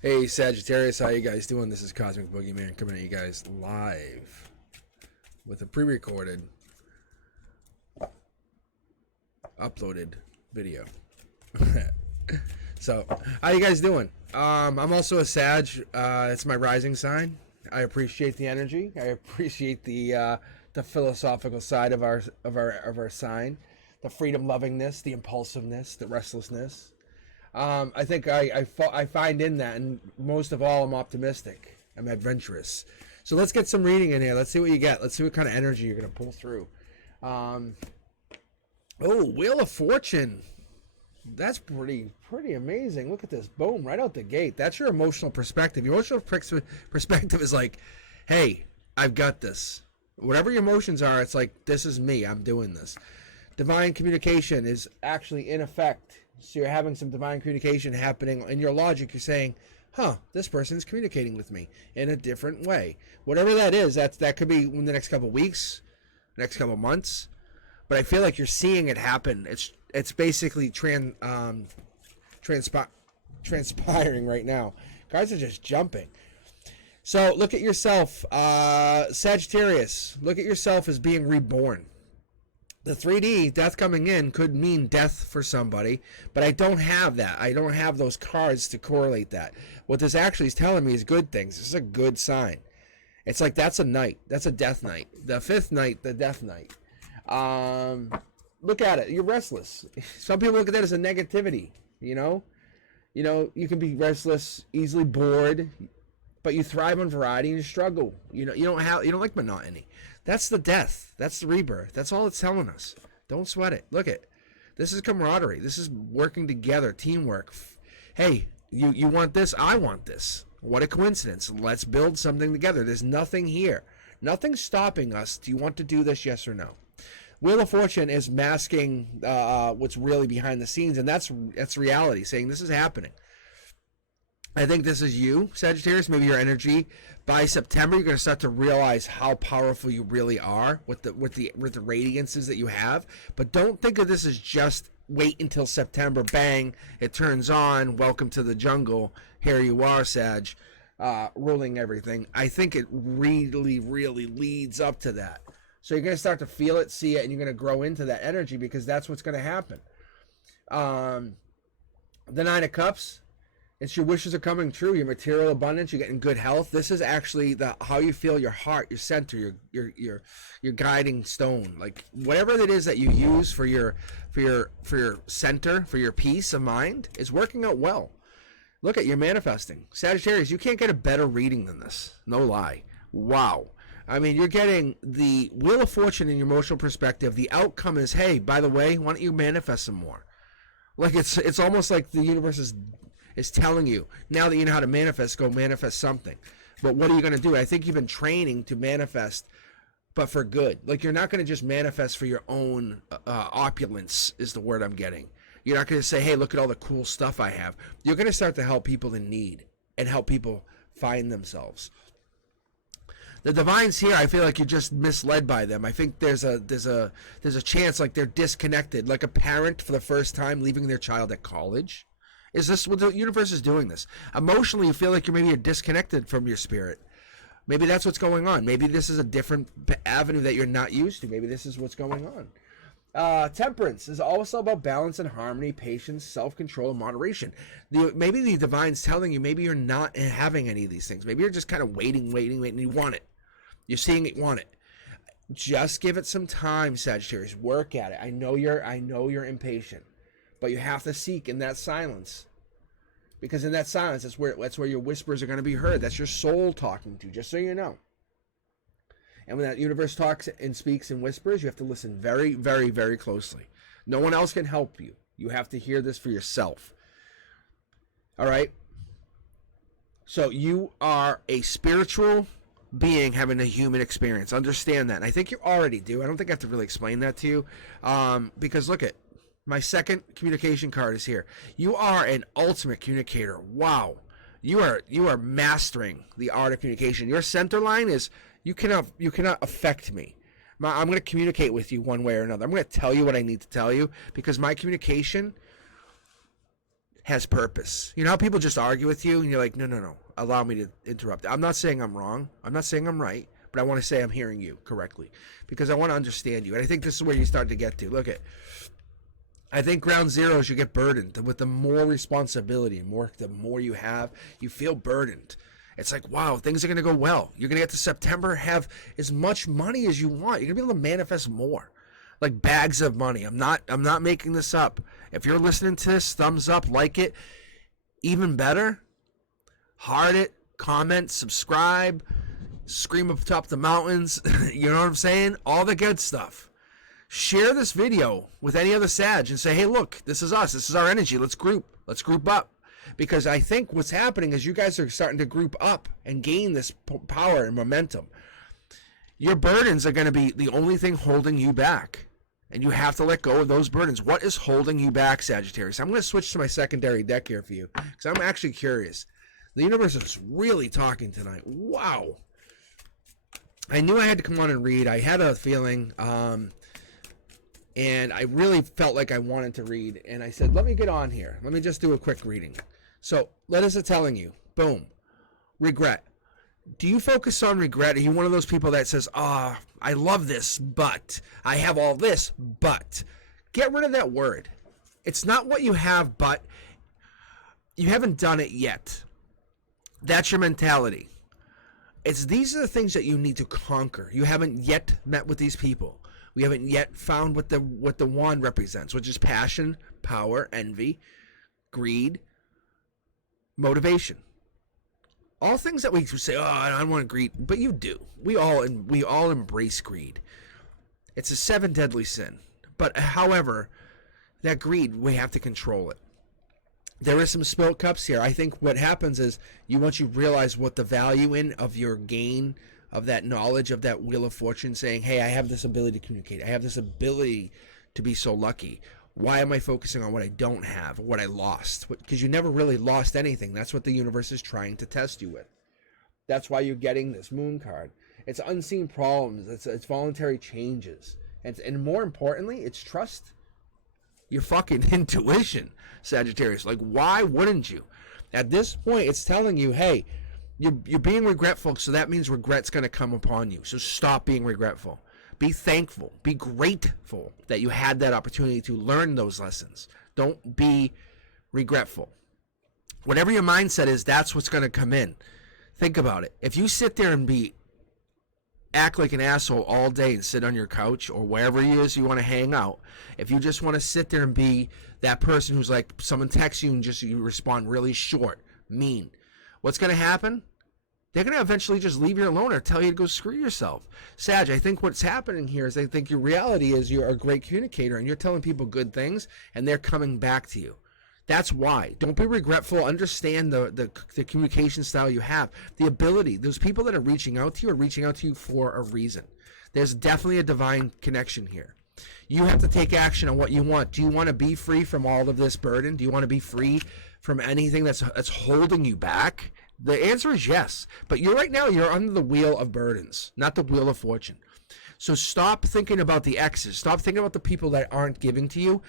Hey Sagittarius, how you guys doing? This is Cosmic Boogeyman coming at you guys live with a pre-recorded, uploaded video. So, how you guys doing? I'm also a Sag. It's my rising sign. I appreciate the energy. I appreciate the philosophical side of our sign, the freedom lovingness, the impulsiveness, the restlessness. I think I find in that, and most of all, I'm optimistic. I'm adventurous. So let's get some reading in here. Let's see what you get. Let's see what kind of energy you're going to pull through. Oh, Wheel of Fortune. That's pretty amazing. Look at this. Boom, right out the gate. That's your emotional perspective. Your emotional perspective is like, hey, I've got this. Whatever your emotions are, it's like, this is me. I'm doing this. Divine communication is actually in effect. So you're having some divine communication happening. In your logic, you're saying, this person's communicating with me in a different way. Whatever that is, that could be in the next couple of weeks, next couple of months. But I feel like you're seeing it happen. It's basically transpiring right now. Guys are just jumping. So look at yourself, Sagittarius. Look at yourself as being reborn. The 3D, death coming in, could mean death for somebody, but I don't have that. I don't have those cards to correlate that. What this actually is telling me is good things. This is a good sign. It's like that's a night. That's a death night. The fifth night, the death night. Look at it. You're restless. Some people look at that as a negativity, you know? You can be restless, easily bored, but you thrive on variety and you struggle. You don't like monotony. That's the death. That's the rebirth. That's all it's telling us. Don't sweat it. Look at this is camaraderie. This is working together, teamwork. Hey, you want this? I want this. What a coincidence. Let's build something together. There's nothing here. Nothing's stopping us. Do you want to do this? Yes or no? Wheel of Fortune is masking what's really behind the scenes, and that's reality, saying this is happening. I think this is you, Sagittarius, maybe your energy. By September, you're going to start to realize how powerful you really are with the radiances that you have. But don't think of this as just wait until September, bang, it turns on, welcome to the jungle, here you are, Sag, ruling everything. I think it really, really leads up to that. So you're going to start to feel it, see it, and you're going to grow into that energy because that's what's going to happen. The Nine of Cups. It's your wishes are coming true. Your material abundance. You're getting good health. This is actually how you feel. Your heart, your center, your guiding stone. Like whatever it is that you use for your center, for your peace of mind, is working out well. Look at you're manifesting, Sagittarius. You can't get a better reading than this. No lie. Wow. I mean, you're getting the Wheel of Fortune in your emotional perspective. The outcome is, hey, by the way, why don't you manifest some more? Like it's almost like the universe is telling you, now that you know how to manifest, go manifest something. But what are you going to do? I think you've been training to manifest, but for good. Like you're not going to just manifest for your own opulence is the word I'm getting. You're not going to say, hey, look at all the cool stuff I have. You're going to start to help people in need and help people find themselves. The divines here, I feel like you're just misled by them. I think there's a chance like they're disconnected, like a parent for the first time leaving their child at college. Is this what the universe is doing this? Emotionally, you feel like you're disconnected from your spirit. Maybe that's what's going on. Maybe this is a different avenue that you're not used to. Maybe this is what's going on. Temperance is also about balance and harmony, patience, self-control, and moderation. Maybe the divine's telling you maybe you're not having any of these things. Maybe you're just kind of waiting, and you want it. You're seeing it, you want it. Just give it some time, Sagittarius. Work at it. I know you're impatient. But you have to seek in that silence. Because in that silence, that's where your whispers are going to be heard. That's your soul talking to, just so you know. And when that universe talks and speaks in whispers, you have to listen very, very, very closely. No one else can help you. You have to hear this for yourself. All right? So you are a spiritual being having a human experience. Understand that. And I think you already do. I don't think I have to really explain that to you. Because look at my second communication card is here. You are an ultimate communicator. Wow. You are mastering the art of communication. Your center line is you cannot affect me. I'm going to communicate with you one way or another. I'm going to tell you what I need to tell you because my communication has purpose. You know how people just argue with you and you're like, no, allow me to interrupt. I'm not saying I'm wrong. I'm not saying I'm right, but I want to say I'm hearing you correctly because I want to understand you. And I think this is where you start to get to. Look at, I think ground zero is you get burdened with the more responsibility, the more you have, you feel burdened. It's like, wow, things are going to go well. You're going to get to September, have as much money as you want. You're going to be able to manifest more. Like bags of money. I'm not making this up. If you're listening to this, thumbs up, like it. Even better, heart it, comment, subscribe, scream up top the mountains. You know what I'm saying? All the good stuff. Share this video with any other Sag and say, hey, look, this is us. This is our energy. Let's group up. Because I think what's happening is you guys are starting to group up and gain this power and momentum. Your burdens are going to be the only thing holding you back. And you have to let go of those burdens. What is holding you back, Sagittarius? I'm going to switch to my secondary deck here for you because I'm actually curious. The universe is really talking tonight. Wow. I knew I had to come on and read. I had a feeling, and I really felt like I wanted to read. And I said, let me get on here. Let me just do a quick reading. So, letters are telling you, boom, regret. Do you focus on regret? Are you one of those people that says, I love this, but I have all this, but get rid of that word. It's not what you have, but you haven't done it yet. That's your mentality. These are the things that you need to conquer. You haven't yet met with these people. We haven't yet found what the wand represents, which is passion, power, envy, greed, motivation. All things that we say, I don't want to greed, but you do. We all embrace greed. It's a 7 deadly sin. But however, that greed, we have to control it. There is some spilt cups here. I think what happens is once you realize what the value of your gain of that knowledge of that Wheel of Fortune, saying, hey, I have this ability to communicate. I have this ability to be so lucky. Why am I focusing on what I don't have, what I lost? Because you never really lost anything. That's what the universe is trying to test you with. That's why you're getting this moon card. It's unseen problems. It's voluntary changes. And more importantly, it's trust your fucking intuition, Sagittarius. Like, why wouldn't you? At this point, it's telling you, hey, you're being regretful, so that means regret's going to come upon you. So stop being regretful. Be thankful. Be grateful that you had that opportunity to learn those lessons. Don't be regretful. Whatever your mindset is, that's what's going to come in. Think about it. If you sit there and act like an asshole all day and sit on your couch or wherever it is you want to hang out, if you just want to sit there and be that person who's like, someone texts you and you respond really short, mean, what's going to happen? They're going to eventually just leave you alone or tell you to go screw yourself. Sag, I think what's happening here is I think your reality is you're a great communicator and you're telling people good things and they're coming back to you. That's why. Don't be regretful. Understand the communication style you have. The ability. Those people that are reaching out to you are reaching out to you for a reason. There's definitely a divine connection here. You have to take action on what you want. Do you want to be free from all of this burden? Do you want to be free from anything that's holding you back? The answer is yes. But right now, you're under the wheel of burdens, not the wheel of fortune. So stop thinking about the exes. Stop thinking about the people that aren't giving to you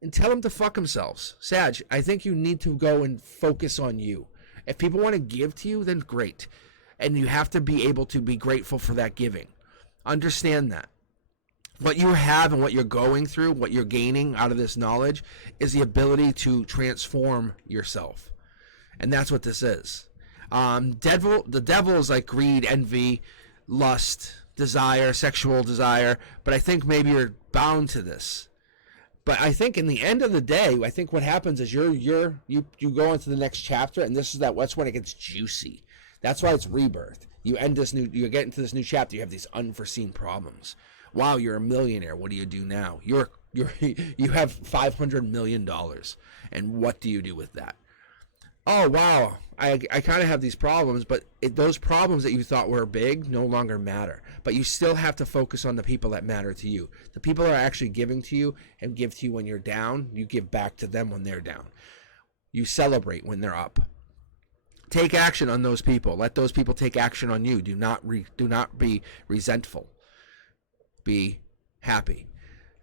and tell them to fuck themselves. Sag, I think you need to go and focus on you. If people want to give to you, then great. And you have to be able to be grateful for that giving. Understand that. What you have and what you're going through, what you're gaining out of this knowledge is the ability to transform yourself. And that's what this is. The devil is like greed, envy, lust, desire, sexual desire, but I think maybe you're bound to this. But I think in the end of the day, I think what happens is you go into the next chapter, and that's when it gets juicy. That's why it's rebirth. You get into this new chapter. You have these unforeseen problems. Wow, you're a millionaire. What do you do now? You have $500 million, and what do you do with that? Oh wow, I kind of have these problems, but those problems that you thought were big no longer matter. But you still have to focus on the people that matter to you. The people that are actually giving to you and give to you when you're down, you give back to them when they're down. You celebrate when they're up. Take action on those people. Let those people take action on you. Do not be resentful. Be happy.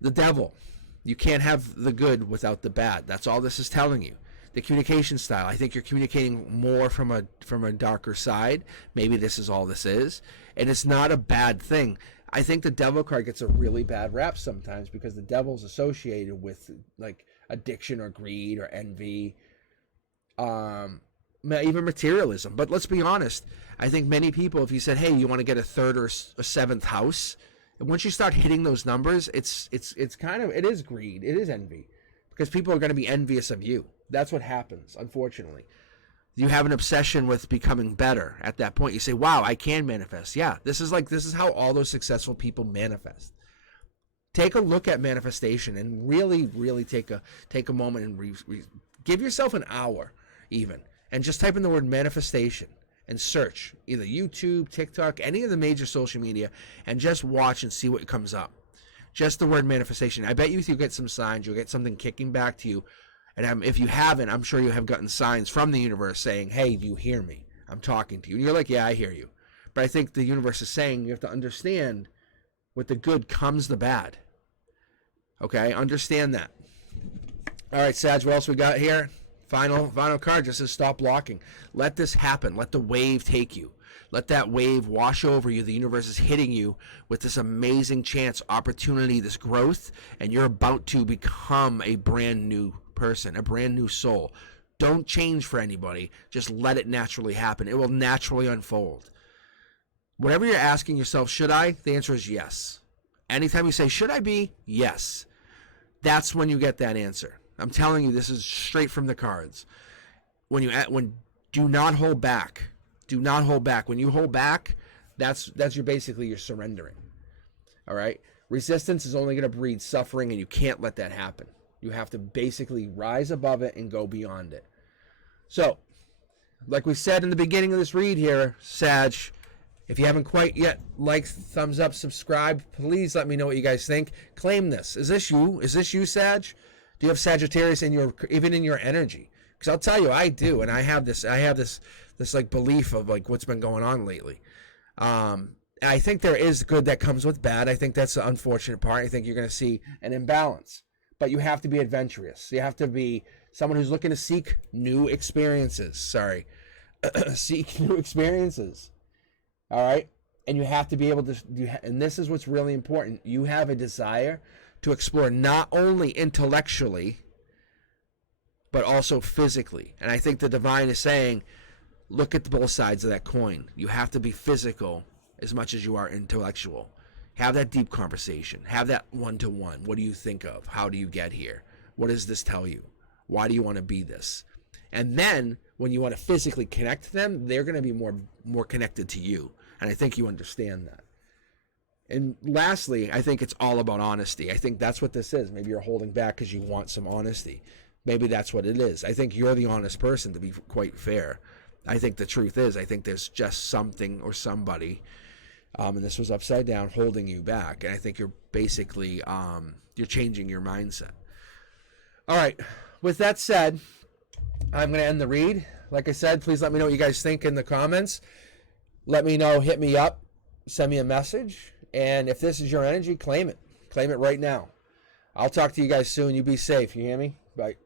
The devil. You can't have the good without the bad. That's all this is telling you. The communication style. I think you're communicating more from a darker side. Maybe this is all this is, and it's not a bad thing. I think the devil card gets a really bad rap sometimes because the devil's associated with like addiction or greed or envy, even materialism. But let's be honest. I think many people, if you said, "Hey, you want to get a third or a seventh house," and once you start hitting those numbers, it's kind of, it is greed, it is envy, because people are going to be envious of you. That's what happens, unfortunately. You have an obsession with becoming better. At that point, you say, "Wow, I can manifest." Yeah, this is how all those successful people manifest. Take a look at manifestation and really, really take a moment and give yourself an hour even, and just type in the word manifestation and search either YouTube, TikTok, any of the major social media, and just watch and see what comes up. Just the word manifestation. I bet you'll get some signs. You'll get something kicking back to you. And if you haven't, I'm sure you have gotten signs from the universe saying, "Hey, do you hear me? I'm talking to you." And you're like, "Yeah, I hear you." But I think the universe is saying you have to understand, with the good comes the bad. Okay? Understand that. All right, Sag, what else we got here? Final card just says stop blocking. Let this happen. Let the wave take you. Let that wave wash over you. The universe is hitting you with this amazing chance, opportunity, this growth, and you're about to become a brand new person, a brand new soul. Don't change for anybody. Just let it naturally happen. It will naturally unfold. Whatever you're asking yourself, should I? The answer is yes. Anytime you say, should I be? Yes. That's when you get that answer. I'm telling you, this is straight from the cards. Do not hold back. Do not hold back. When you hold back, that's basically you're surrendering. All right? Resistance is only going to breed suffering, and you can't let that happen. You have to basically rise above it and go beyond it. So, like we said in the beginning of this read here, Sag, if you haven't quite yet liked, thumbs up, subscribe, please let me know what you guys think. Claim this. Is this you? Is this you, Sag? Do you have Sagittarius even in your energy? Because I'll tell you, I do, and I have this like belief of like what's been going on lately. I think there is good that comes with bad. I think that's the unfortunate part. I think you're going to see an imbalance. But you have to be adventurous. You have to be someone who's looking to seek new experiences. Seek new experiences. All right? And you have to be able to, and this is what's really important. You have a desire to explore not only intellectually, but also physically. And I think the divine is saying, look at both sides of that coin. You have to be physical as much as you are intellectual. Have that deep conversation. Have that one-to-one. What do you think of? How do you get here? What does this tell you? Why do you want to be this? And then when you want to physically connect to them, they're going to be more connected to you. And I think you understand that. And lastly, I think it's all about honesty. I think that's what this is. Maybe you're holding back because you want some honesty. Maybe that's what it is. I think you're the honest person, to be quite fair. I think the truth is, I think there's just something or somebody, and this was upside down, holding you back. And I think you're basically, you're changing your mindset. All right. With that said, I'm going to end the read. Like I said, please let me know what you guys think in the comments. Let me know. Hit me up. Send me a message. And if this is your energy, claim it. Claim it right now. I'll talk to you guys soon. You be safe. You hear me? Bye.